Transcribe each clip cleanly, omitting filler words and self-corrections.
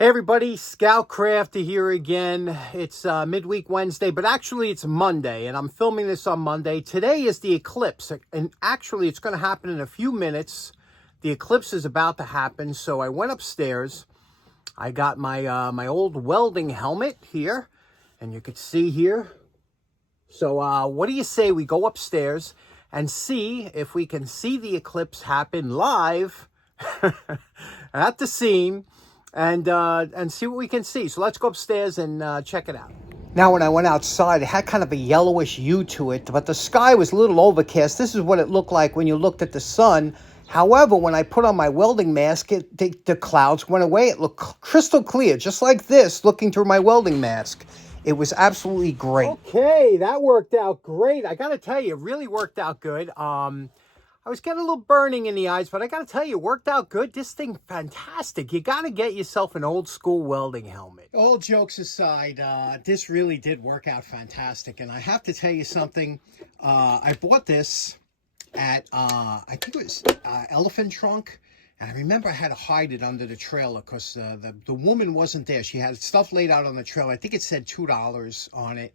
Hey everybody, Scout Crafter here again. It's midweek Wednesday, but actually it's Monday, and I'm filming this on Monday. Today is the eclipse, and actually it's going to happen in a few minutes. The eclipse is about to happen, so I went upstairs. I got my old welding helmet here, and you could see here. So what do you say we go upstairs and see if we can see the eclipse happen live at the scene? And see what we can see. So let's go upstairs and check it out. Now, when I went outside, it had kind of a yellowish hue to it, but the sky was a little overcast. This is what it looked like when you looked at the sun. However, when I put on my welding mask, the clouds went away. It looked crystal clear, just like this, looking through my welding mask. It was absolutely great. Okay, that worked out great. I got to tell you, it really worked out good. I was getting a little burning in the eyes, but I got to tell you, it worked out good. This thing, fantastic. You got to get yourself an old school welding helmet. All jokes aside, this really did work out fantastic. And I have to tell you something. I bought this at, I think it was Elephant Trunk. And I remember I had to hide it under the trailer because the woman wasn't there. She had stuff laid out on the trailer. I think it said $2 on it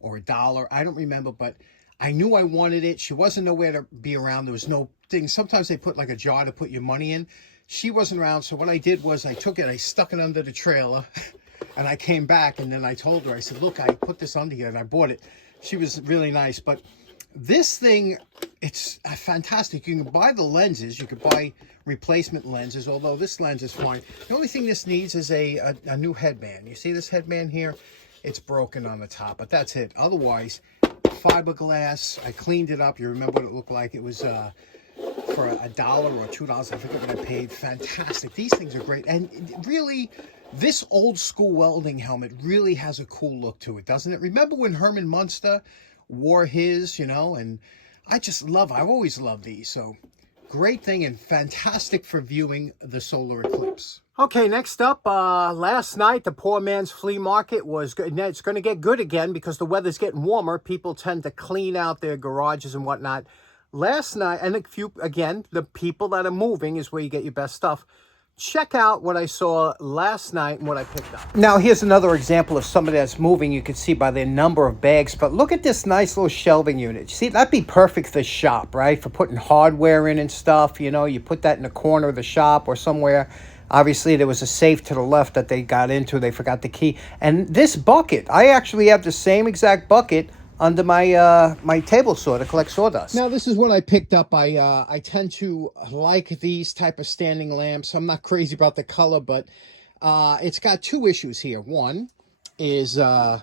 or $1. I don't remember, but I knew I wanted it. She wasn't nowhere to be around. There was no thing. Sometimes they put like a jar to put your money in. She wasn't around. So what I did was I took it, I stuck it under the trailer, and I came back, and then I told her, I said, look, I put this under here, and I bought it. She was really nice. But this thing, it's fantastic. You can buy the lenses. You could buy replacement lenses, although this lens is fine. The only thing this needs is a new headband. You see this headband here? It's broken on the top, but that's it. Otherwise, fiberglass. I cleaned it up. You remember what it looked like? It was for $1 or $2. I forget what I paid. Fantastic. These things are great. And really, this old school welding helmet really has a cool look to it, doesn't it? Remember when Herman Munster wore his, you know? And I've always loved these. So great thing and fantastic for viewing the solar eclipse. Okay, next up, last night, the poor man's flea market was good. It's going to get good again because the weather's getting warmer. People tend to clean out their garages and whatnot. Last night, and again, the people that are moving is where you get your best stuff. Check out what I saw last night and what I picked up. Now, here's another example of somebody that's moving. You can see by the number of bags, but look at this nice little shelving unit. See, that'd be perfect for shop, right? For putting hardware in and stuff. You know, you put that in the corner of the shop or somewhere. Obviously, there was a safe to the left that they got into. They forgot the key. And this bucket, I actually have the same exact bucket under my my table saw to collect sawdust. Now, this is what I picked up. I tend to like these type of standing lamps. I'm not crazy about the color, but it's got two issues here. One is the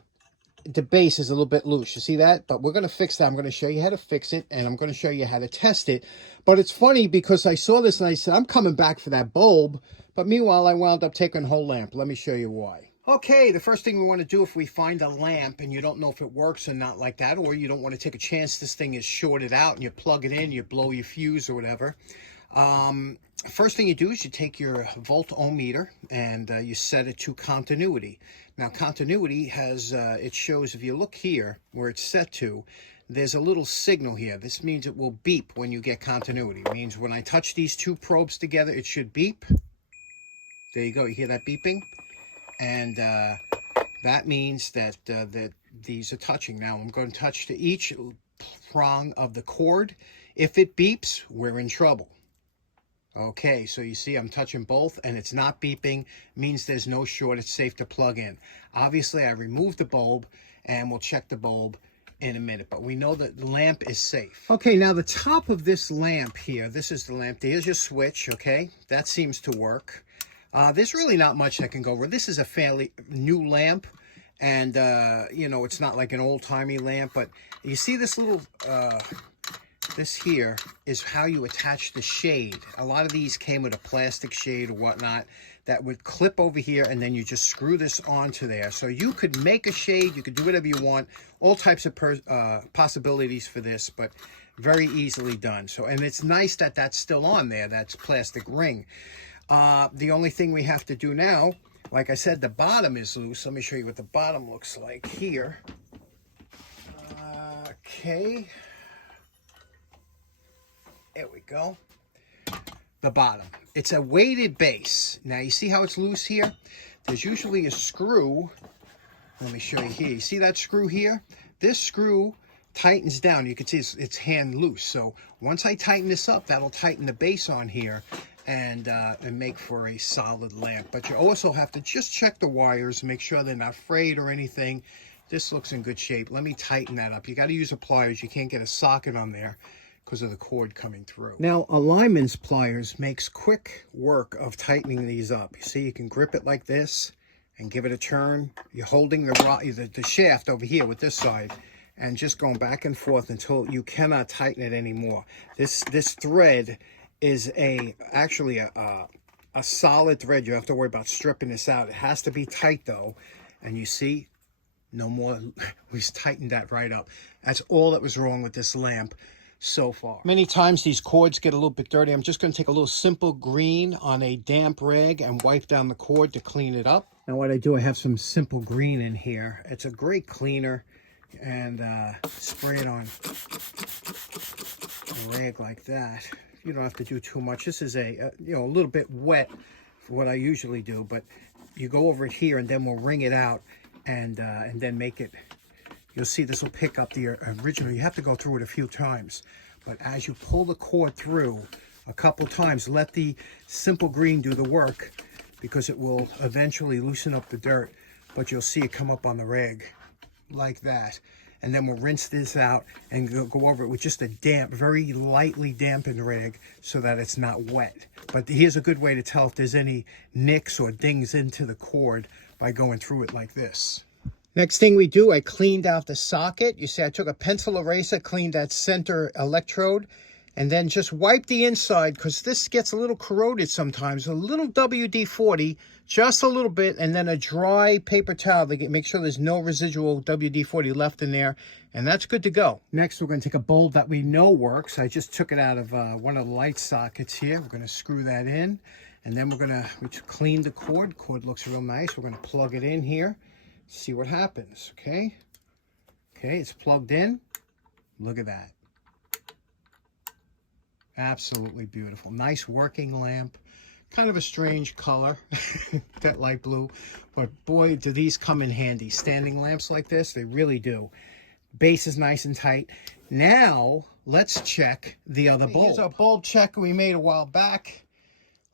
base is a little bit loose. You see that? But we're going to fix that. I'm going to show you how to fix it, and I'm going to show you how to test it. But it's funny because I saw this and I said, I'm coming back for that bulb. But meanwhile, I wound up taking a whole lamp. Let me show you why. Okay, the first thing we want to do if we find a lamp and you don't know if it works or not like that, or you don't want to take a chance this thing is shorted out and you plug it in, you blow your fuse or whatever. First thing you do is you take your volt-o-meter and you set it to continuity. Now, continuity has, it shows, if you look here where it's set to, there's a little signal here. This means it will beep when you get continuity. It means when I touch these two probes together, it should beep. There you go. You hear that beeping? And that means that that these are touching. Now, I'm going to touch to each prong of the cord. If it beeps, we're in trouble. Okay, so you see I'm touching both and it's not beeping. Means there's no short. It's safe to plug in. Obviously, I removed the bulb and we'll check the bulb in a minute, but we know that the lamp is safe. Okay, now the top of this lamp here, this is the lamp. There's your switch, okay? That seems to work. There's really not much that can go wrong. This is a fairly new lamp, and, you know, it's not like an old-timey lamp, but you see this little, this here is how you attach the shade. A lot of these came with a plastic shade or whatnot that would clip over here, and then you just screw this onto there. So you could make a shade, you could do whatever you want, all types of possibilities for this, but very easily done. So, and it's nice that that's still on there, that's plastic ring. The only thing we have to do now, like I said, the bottom is loose. Let me show you what the bottom looks like here. Okay. There we go. the bottom. It's a weighted base. Now you see how it's loose here? There's usually a screw. Let me show you here. You see that screw here? This screw tightens down. You can see it's hand loose. So once I tighten this up, that'll tighten the base on here and make for a solid lamp. But you also have to just check the wires, make sure they're not frayed or anything. This looks in good shape. Let me tighten that up. You got to use a pliers. You can't get a socket on there because of the cord coming through. Now, a lineman's pliers makes quick work of tightening these up. You see, you can grip it like this and give it a turn. You're holding the shaft over here with this side and just going back and forth until you cannot tighten it anymore. This thread is actually a solid thread. You don't have to worry about stripping this out. It has to be tight though. And you see, no more. We've tightened that right up. That's all that was wrong with this lamp so far. Many times these cords get a little bit dirty. I'm just going to take a little simple green on a damp rag and wipe down the cord to clean it up. Now what I do, I have some simple green in here. It's a great cleaner, and spray it on a rag like that. You don't have to do too much. This is a little bit wet for what I usually do, but you go over it here and then we'll wring it out and then make it. You'll see this will pick up the original. You have to go through it a few times. But as you pull the cord through a couple times, let the simple green do the work because it will eventually loosen up the dirt. But you'll see it come up on the rag like that. And then we'll rinse this out and go over it with just a damp, very lightly dampened rag so that it's not wet. But here's a good way to tell if there's any nicks or dings into the cord by going through it like this. Next thing we do, I cleaned out the socket. You see, I took a pencil eraser, cleaned that center electrode, and then just wiped the inside because this gets a little corroded sometimes. A little WD-40, just a little bit, and then a dry paper towel to make sure there's no residual WD-40 left in there, and that's good to go. Next, we're going to take a bulb that we know works. I just took it out of one of the light sockets here. We're going to screw that in, and then we clean the cord. Cord looks real nice. We're going to plug it in here. See what happens. Okay, it's plugged in. Look at that. Absolutely beautiful. Nice working lamp. Kind of a strange color, that light blue, but boy, do these come in handy. Standing lamps like this, they really do. Base is nice and tight. Now let's check the other bulb. Here's a bulb check we made a while back.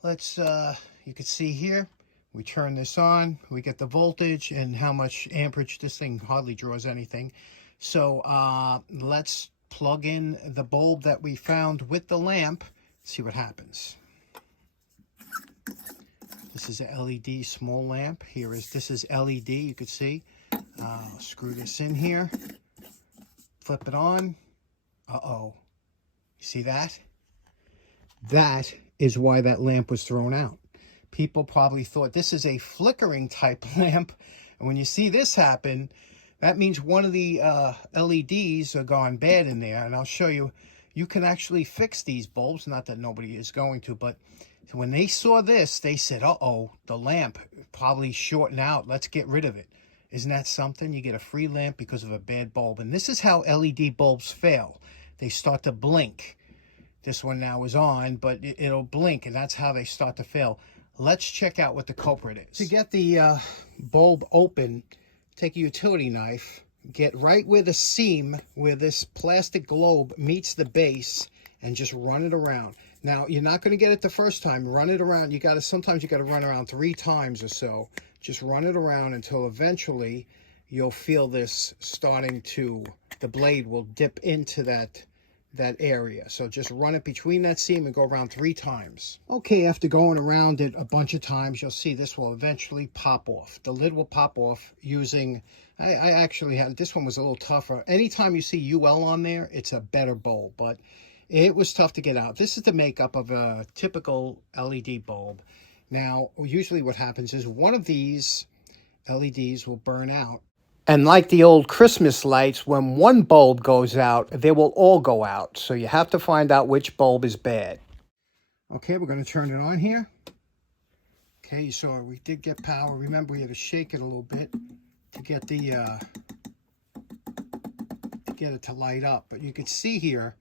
Let's you can see here. We turn this on, we get the voltage and how much amperage. This thing hardly draws anything. So let's plug in the bulb that we found with the lamp, see what happens. This is a LED small lamp. This is LED, you can see. Screw this in here, flip it on. Uh-oh, you see that? That is why that lamp was thrown out. People probably thought this is a flickering type lamp. And when you see this happen, that means one of the LEDs are gone bad in there. And I'll show you, you can actually fix these bulbs. Not that nobody is going to, but when they saw this, they said, uh-oh, the lamp probably shorting out. Let's get rid of it. Isn't that something? You get a free lamp because of a bad bulb. And this is how LED bulbs fail. They start to blink. This one now is on, but it'll blink, and that's how they start to fail. Let's check out what the culprit is. To get the bulb open, take a utility knife, get right where the seam, where this plastic globe meets the base, and just run it around. Now, you're not going to get it the first time. Run it around. Sometimes you got to run around 3 times or so. Just run it around until eventually you'll feel this starting to, the blade will dip into that area. So just run it between that seam and go around 3 times. Okay, after going around it a bunch of times, you'll see this will eventually pop off. The lid will pop off using, I actually had, this one was a little tougher. Anytime you see UL on there, it's a better bulb, but it was tough to get out. This is the makeup of a typical LED bulb. Now, usually what happens is one of these LEDs will burn out. And like the old Christmas lights, when one bulb goes out, they will all go out. So you have to find out which bulb is bad. Okay, we're going to turn it on here. Okay, so we did get power. Remember, we had to shake it a little bit to get it to light up. But you can see here,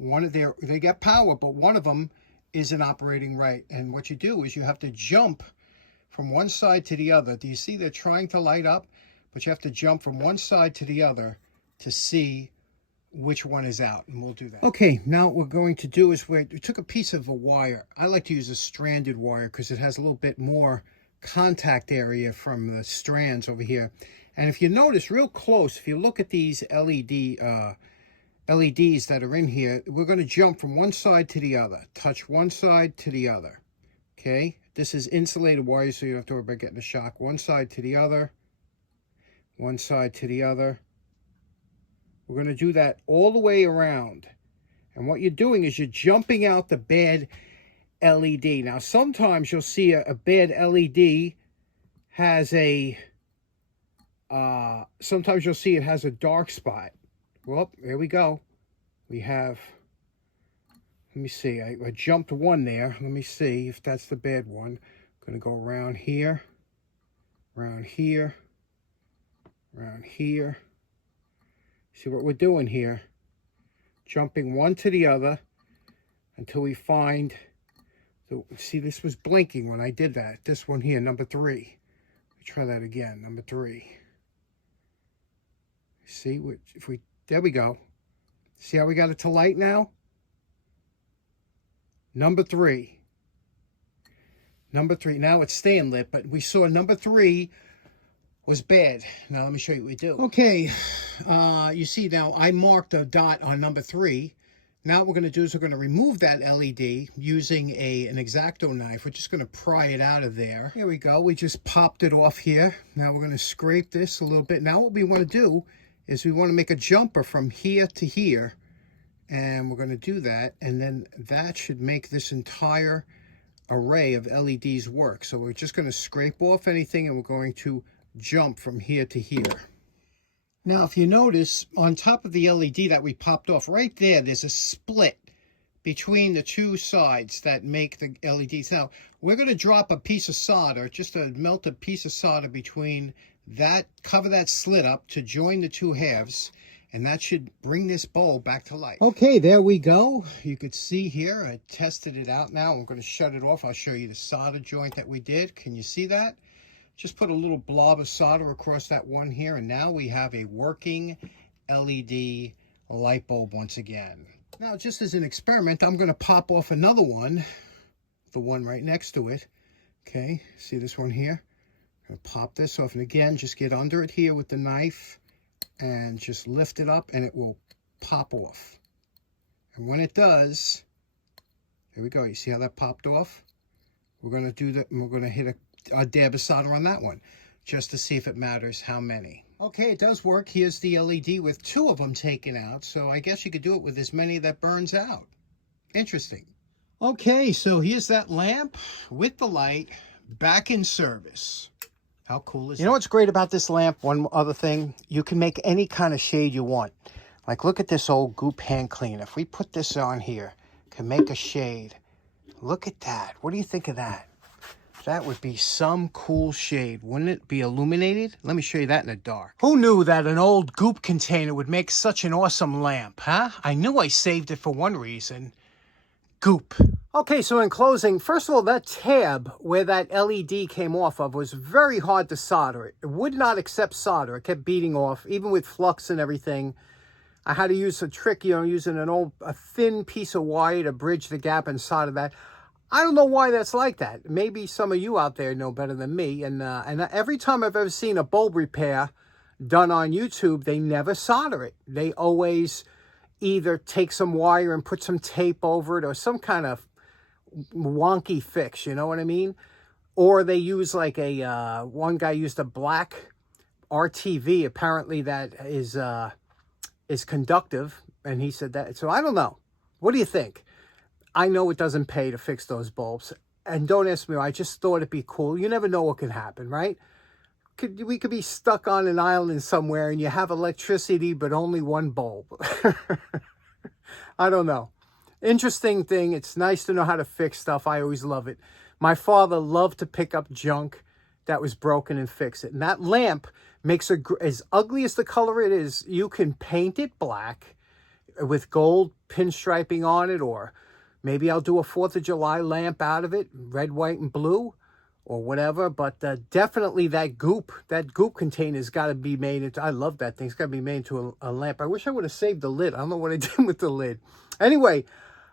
they get power, but one of them isn't operating right. And what you do is you have to jump from one side to the other. Do you see they're trying to light up? But you have to jump from one side to the other to see which one is out, and we'll do that. Okay, now what we're going to do is we took a piece of a wire. I like to use a stranded wire because it has a little bit more contact area from the strands over here. And if you notice real close, if you look at these LEDs that are in here, we're going to jump from one side to the other, touch one side to the other. Okay, this is insulated wire, so you don't have to worry about getting a shock. One side to the other, one side to the other. We're going to do that all the way around. And what you're doing is you're jumping out the bad LED. Now, sometimes you'll see a bad LED has a, sometimes you'll see it has a dark spot. Well, there we go. We have, let me see, I jumped one there. Let me see if that's the bad one. I'm going to go around here, around here, around here. See what we're doing here? Jumping one to the other until we find, so see, this was blinking when I did that. This one here, number 3. Let me try that again, number 3. See, if we, there we go. See how we got it to light now? Number 3. Number 3. Now it's staying lit, but we saw number 3 was bad. Now let me show you what we do. Okay, you see now I marked a dot on number 3. Now what we're going to do is we're going to remove that LED using an X-Acto knife. We're just going to pry it out of there. Here we go. We just popped it off here. Now we're going to scrape this a little bit. Now what we want to do is we want to make a jumper from here to here. And we're going to do that. And then that should make this entire array of LEDs work. So we're just going to scrape off anything and we're going to jump from here to here. Now, if you notice, on top of the LED that we popped off, right there, there's a split between the two sides that make the LEDs. Now, we're going to drop a piece of solder, just a melted piece of solder between that, cover that slit up to join the two halves, and that should bring this bulb back to life. Okay, there we go. You could see here, I tested it out now. I'm going to shut it off. I'll show you the solder joint that we did. Can you see that? Just put a little blob of solder across that one here, and now we have a working LED light bulb once again. Now, just as an experiment, I'm going to pop off another one, the one right next to it. Okay, see this one here? I'm going to pop this off, and again, just get under it here with the knife and just lift it up, and it will pop off. And when it does, there we go. You see how that popped off? We're going to do that, and we're going to hit a dab of solder on that one just to see if it matters how many. Okay, it does work. Here's the LED with 2 of them taken out, so I guess you could do it with as many that burns out. Interesting. Okay, so here's that lamp with the light back in service. How cool is that? You know what's great about this lamp? One other thing, you can make any kind of shade you want. Like, look at this old Goop hand cleaner. If we put this on here, can make a shade. Look at that. What do you think of that? That would be some cool shade. Wouldn't it be illuminated? Let me show you that in the dark. Who knew that an old Goop container would make such an awesome lamp, huh? I knew I saved it for one reason. Goop. Okay, so in closing, first of all, that tab where that LED came off of was very hard to solder. It would not accept solder. It kept beating off, even with flux and everything. I had to use a trick, using a thin piece of wire to bridge the gap inside of that. I don't know why that's like that. Maybe some of you out there know better than me. And every time I've ever seen a bulb repair done on YouTube, they never solder it. They always either take some wire and put some tape over it or some kind of wonky fix, you know what I mean? Or they use like one guy used a black RTV, apparently that is conductive. And he said that. So I don't know. What do you think? I know it doesn't pay to fix those bulbs. And don't ask me, I just thought it'd be cool. You never know what could happen, right? We could be stuck on an island somewhere and you have electricity, but only one bulb. I don't know. Interesting thing. It's nice to know how to fix stuff. I always love it. My father loved to pick up junk that was broken and fix it. And that lamp makes as ugly as the color it is, you can paint it black with gold pinstriping on it, or Maybe I'll do a 4th of July lamp out of it, red, white, and blue, or whatever. But definitely that Goop container's got to be made into, I love that thing. It's got to be made into a lamp. I wish I would have saved the lid. I don't know what I did with the lid. Anyway,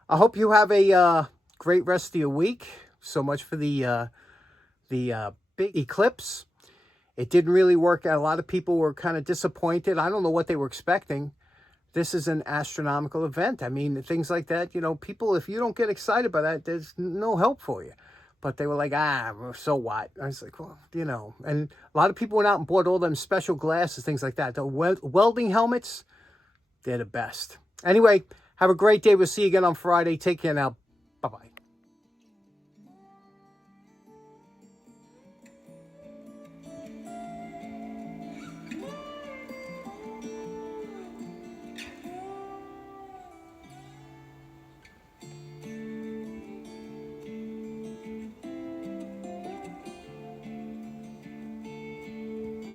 I hope you have a great rest of your week. So much for the big eclipse. It didn't really work out. A lot of people were kind of disappointed. I don't know what they were expecting. This is an astronomical event. I mean, things like that, you know, people, if you don't get excited by that, there's no help for you. But they were like, so what? I was like, well, you know. And a lot of people went out and bought all them special glasses, things like that. The welding helmets, they're the best. Anyway, have a great day. We'll see you again on Friday. Take care now. Bye-bye.